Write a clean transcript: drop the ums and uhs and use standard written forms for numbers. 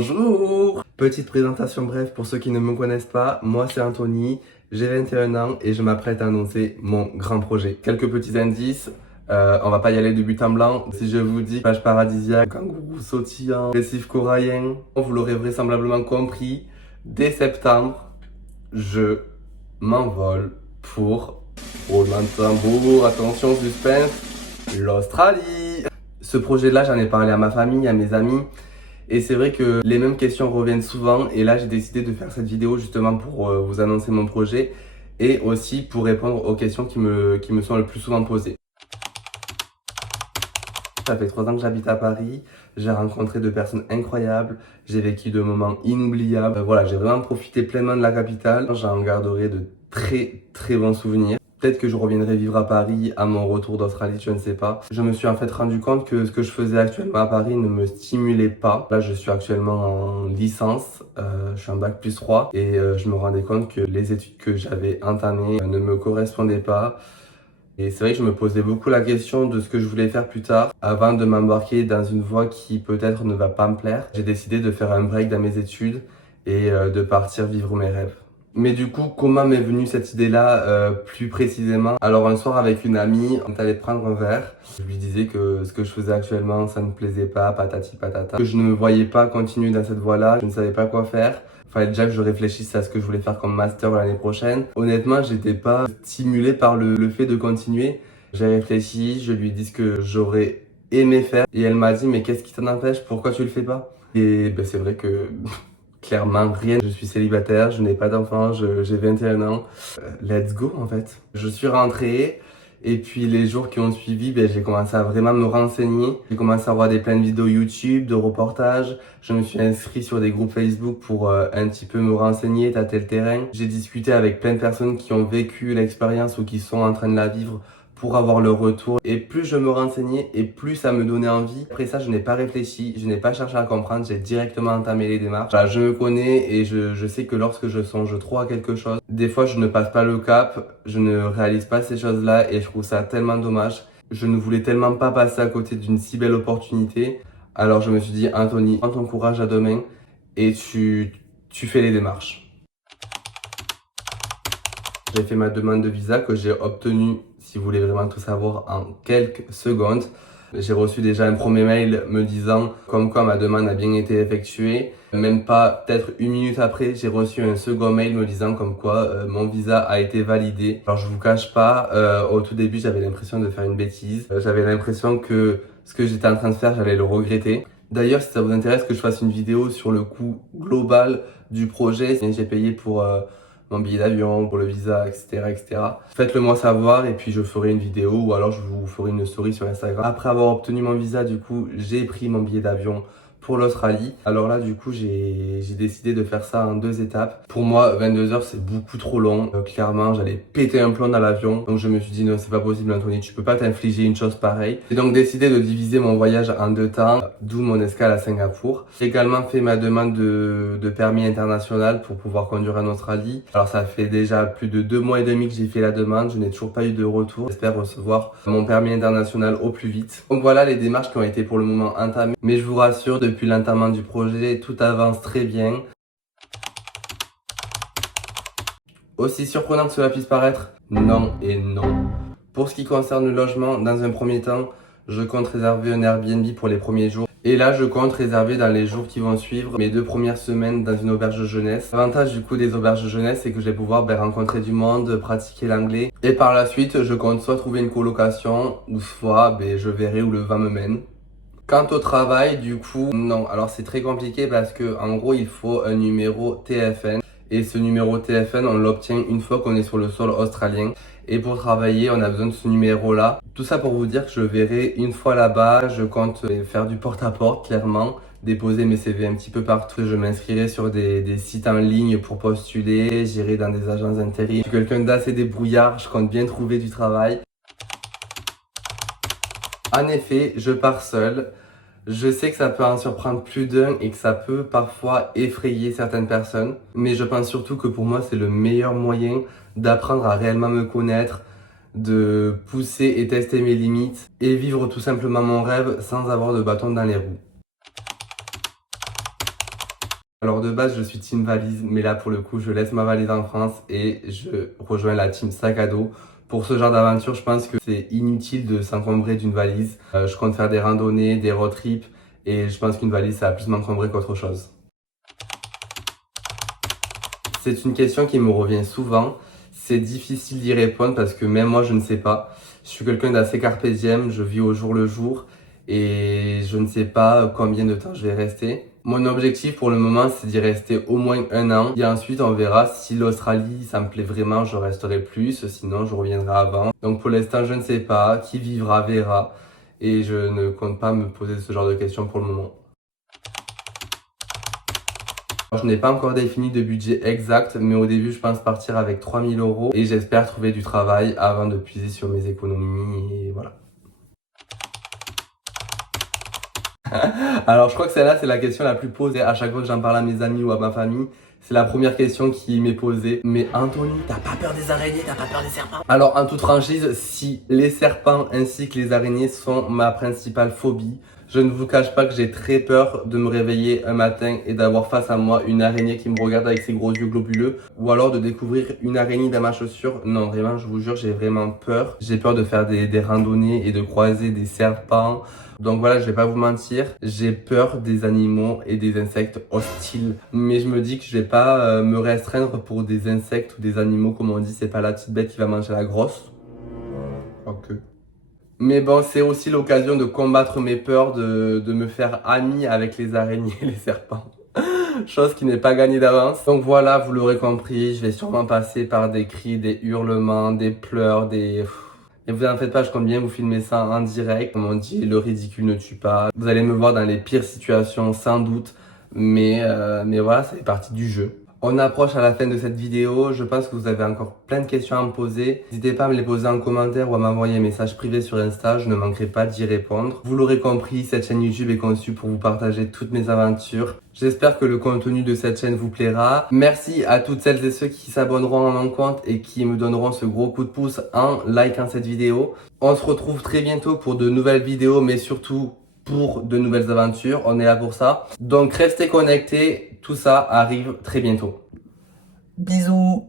Bonjour! Petite présentation brève pour ceux qui ne me connaissent pas, moi c'est Anthony, j'ai 21 ans et je m'apprête à annoncer mon grand projet. Quelques petits indices, on va pas y aller de but en blanc. Si je vous dis plage paradisiaque, kangourou sautillant, récif corallien, vous l'aurez vraisemblablement compris, dès septembre, je m'envole pour, roulement de tambour, attention suspense, l'Australie! Ce projet-là, j'en ai parlé à ma famille, à mes amis. Et c'est vrai que les mêmes questions reviennent souvent et là j'ai décidé de faire cette vidéo justement pour vous annoncer mon projet et aussi pour répondre aux questions qui me sont le plus souvent posées. Ça fait 3 ans que j'habite à Paris, j'ai rencontré de personnes incroyables, j'ai vécu de moments inoubliables. Voilà, j'ai vraiment profité pleinement de la capitale, j'en garderai de très bons souvenirs. Peut-être que je reviendrai vivre à Paris à mon retour d'Australie, je ne sais pas. Je me suis en fait rendu compte que ce que je faisais actuellement à Paris ne me stimulait pas. Là, je suis actuellement en licence, je suis en bac+3 et je me rendais compte que les études que j'avais entamées ne me correspondaient pas. Et c'est vrai que je me posais beaucoup la question de ce que je voulais faire plus tard. Avant de m'embarquer dans une voie qui peut-être ne va pas me plaire, j'ai décidé de faire un break dans mes études et de partir vivre mes rêves. Mais du coup, comment m'est venue cette idée-là plus précisément? Alors un soir avec une amie, on est allé prendre un verre. Je lui disais que ce que je faisais actuellement, ça ne me plaisait pas, patati patata. Que je ne me voyais pas continuer dans cette voie-là, je ne savais pas quoi faire. Fallait déjà que je réfléchisse à ce que je voulais faire comme master l'année prochaine. Honnêtement, j'étais pas stimulé par le fait de continuer. J'ai réfléchi, je lui ai dit ce que j'aurais aimé faire et elle m'a dit mais qu'est-ce qui t'en empêche? Pourquoi tu le fais pas? Et ben, c'est vrai que clairement rien. Je suis célibataire, je n'ai pas d'enfant, j'ai 21 ans. Let's go en fait. Je suis rentré. Et puis les jours qui ont suivi, ben, j'ai commencé à vraiment me renseigner. J'ai commencé à voir des plein de vidéos YouTube, de reportages. Je me suis inscrit sur des groupes Facebook pour un petit peu me renseigner, tâter le terrain. J'ai discuté avec plein de personnes qui ont vécu l'expérience ou qui sont en train de la vivre pour avoir le retour. Et plus je me renseignais et plus ça me donnait envie. Après ça, je n'ai pas réfléchi, je n'ai pas cherché à comprendre, j'ai directement entamé les démarches. Voilà, je me connais et je sais que lorsque je songe trop à quelque chose, des fois je ne passe pas le cap, je ne réalise pas ces choses-là et je trouve ça tellement dommage. Je ne voulais tellement pas passer à côté d'une si belle opportunité. Alors je me suis dit, Anthony, prends ton courage à deux mains et tu fais les démarches. J'ai fait ma demande de visa que j'ai obtenue, si vous voulez vraiment tout savoir, en quelques secondes. J'ai reçu déjà un premier mail me disant comme quoi ma demande a bien été effectuée. Même pas peut-être une minute après, j'ai reçu un second mail me disant comme quoi mon visa a été validé. Alors je vous cache pas, au tout début j'avais l'impression de faire une bêtise. J'avais l'impression que ce que j'étais en train de faire, j'allais le regretter. D'ailleurs, si ça vous intéresse que je fasse une vidéo sur le coût global du projet, j'ai payé pour mon billet d'avion, pour le visa, etc., etc. Faites-le moi savoir et puis je ferai une vidéo ou alors je vous ferai une story sur Instagram. Après avoir obtenu mon visa, du coup, j'ai pris mon billet d'avion pour l'Australie. Alors là, du coup, j'ai décidé de faire ça en 2 étapes. Pour moi, 22 heures, c'est beaucoup trop long. Clairement, j'allais péter un plomb dans l'avion. Donc je me suis dit, non, c'est pas possible, Anthony, tu peux pas t'infliger une chose pareille. J'ai donc décidé de diviser mon voyage en 2 temps, d'où mon escale à Singapour. J'ai également fait ma demande de permis international pour pouvoir conduire en Australie. Alors ça fait déjà plus de 2 mois et demi que j'ai fait la demande. Je n'ai toujours pas eu de retour. J'espère recevoir mon permis international au plus vite. Donc voilà les démarches qui ont été pour le moment entamées. Mais je vous rassure, depuis l'entamement du projet, tout avance très bien. Aussi surprenant que cela puisse paraître, non et non. Pour ce qui concerne le logement, dans un premier temps, je compte réserver un Airbnb pour les premiers jours. Et là, je compte réserver dans les jours qui vont suivre mes 2 premières semaines dans une auberge de jeunesse. L'avantage du coup des auberges de jeunesse, c'est que je vais pouvoir rencontrer du monde, pratiquer l'anglais. Et par la suite, je compte soit trouver une colocation, ou soit je verrai où le vent me mène. Quant au travail, du coup, non. Alors c'est très compliqué parce que en gros, il faut un numéro TFN. Et ce numéro TFN, on l'obtient une fois qu'on est sur le sol australien. Et pour travailler, on a besoin de ce numéro-là. Tout ça pour vous dire que je verrai une fois là-bas. Je compte faire du porte-à-porte, clairement. Déposer mes CV un petit peu partout. Je m'inscrirai sur des sites en ligne pour postuler. J'irai dans des agences d'intérim. Je suis quelqu'un d'assez débrouillard. Je compte bien trouver du travail. En effet, je pars seul. Je sais que ça peut en surprendre plus d'un et que ça peut parfois effrayer certaines personnes. Mais je pense surtout que pour moi, c'est le meilleur moyen d'apprendre à réellement me connaître, de pousser et tester mes limites et vivre tout simplement mon rêve sans avoir de bâton dans les roues. Alors de base, je suis team valise, mais là pour le coup, je laisse ma valise en France et je rejoins la team sac à dos. Pour ce genre d'aventure, je pense que c'est inutile de s'encombrer d'une valise. Je compte faire des randonnées, des road trips et je pense qu'une valise, ça va plus m'encombrer qu'autre chose. C'est une question qui me revient souvent. C'est difficile d'y répondre parce que même moi, je ne sais pas. Je suis quelqu'un d'assez carpe diem, je vis au jour le jour et je ne sais pas combien de temps je vais rester. Mon objectif pour le moment, c'est d'y rester au moins 1 an. Et ensuite, on verra si l'Australie, ça me plaît vraiment, je resterai plus. Sinon, je reviendrai avant. Donc pour l'instant, je ne sais pas. Qui vivra, verra. Et je ne compte pas me poser ce genre de questions pour le moment. Je n'ai pas encore défini de budget exact, mais au début, je pense partir avec 3000 € et j'espère trouver du travail avant de puiser sur mes économies et voilà. Alors, je crois que celle-là, c'est la question la plus posée à chaque fois que j'en parle à mes amis ou à ma famille. C'est la première question qui m'est posée. Mais Anthony, t'as pas peur des araignées, t'as pas peur des serpents? Alors, en toute franchise, si les serpents ainsi que les araignées sont ma principale phobie, je ne vous cache pas que j'ai très peur de me réveiller un matin et d'avoir face à moi une araignée qui me regarde avec ses gros yeux globuleux ou alors de découvrir une araignée dans ma chaussure. Non, vraiment, je vous jure, j'ai vraiment peur. J'ai peur de faire des randonnées et de croiser des serpents. Donc voilà, je vais pas vous mentir, j'ai peur des animaux et des insectes hostiles. Mais je me dis que je vais pas me restreindre pour des insectes ou des animaux, comme on dit, c'est pas la petite bête qui va manger la grosse. Ok. Mais bon, c'est aussi l'occasion de combattre mes peurs, de me faire ami avec les araignées et les serpents. Chose qui n'est pas gagnée d'avance. Donc voilà, vous l'aurez compris, je vais sûrement passer par des cris, des hurlements, des pleurs, des... Et vous en faites pas, je compte bien vous filmer ça en direct. Comme on dit, le ridicule ne tue pas. Vous allez me voir dans les pires situations, sans doute. Mais voilà, ça fait partie du jeu. On approche à la fin de cette vidéo. Je pense que vous avez encore plein de questions à me poser. N'hésitez pas à me les poser en commentaire ou à m'envoyer un message privé sur Insta. Je ne manquerai pas d'y répondre. Vous l'aurez compris, cette chaîne YouTube est conçue pour vous partager toutes mes aventures. J'espère que le contenu de cette chaîne vous plaira. Merci à toutes celles et ceux qui s'abonneront à mon compte et qui me donneront ce gros coup de pouce en likant cette vidéo. On se retrouve très bientôt pour de nouvelles vidéos, mais surtout pour de nouvelles aventures. On est là pour ça. Donc restez connectés. Tout ça arrive très bientôt. Bisous!